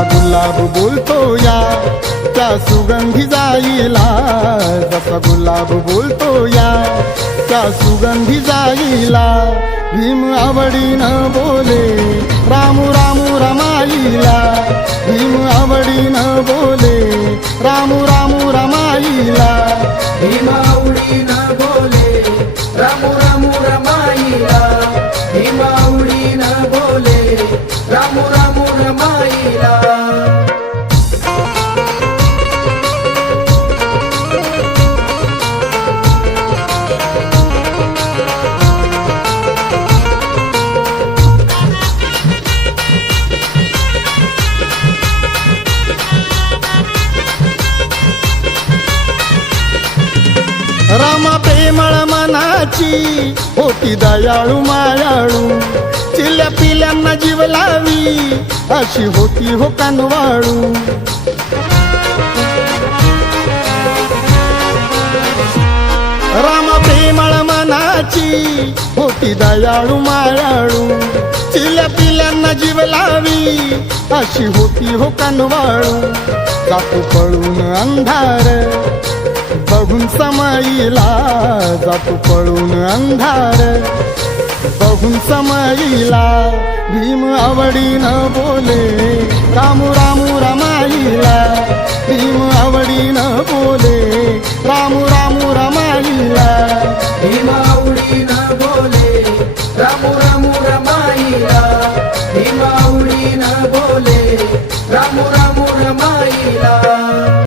जसा गुलाब बोलतो या त्या सुगंधी जाईला, जसा गुलाब बोलतो या त्या सुगंधी जाईला. भीम आवडीनं बोले रामू रामू रमाईला, भीम आवडीनं बोले रामू रामू रमाईला. भीम आवडीनं बोले रामू रामू रमाईला, भीम आवडीनं बोले रामू रामू रमाईला. रामा प्रेमळ मनाची होती दयाळू मायाळू, चिल्ल्या पिल्यांना जीव लावी अशी होती हो कानवाळू. रामा प्रेमळ मनाची होती दयाळू मायाळू, चिल्ल्या पिल्यांना जीव लावी अशी होती हो कानवाळू. जातो पळून अंधार बघून समईला, जातो पळून अंधार बघून समईला. भीम आवडीनं बोले रामू रामू रमाईला, भीम आवडीनं बोले रामू रामू रमाईला. भीम आवडीनं बोले रामू रामू रमाईला, भीम आवडीनं बोले रामू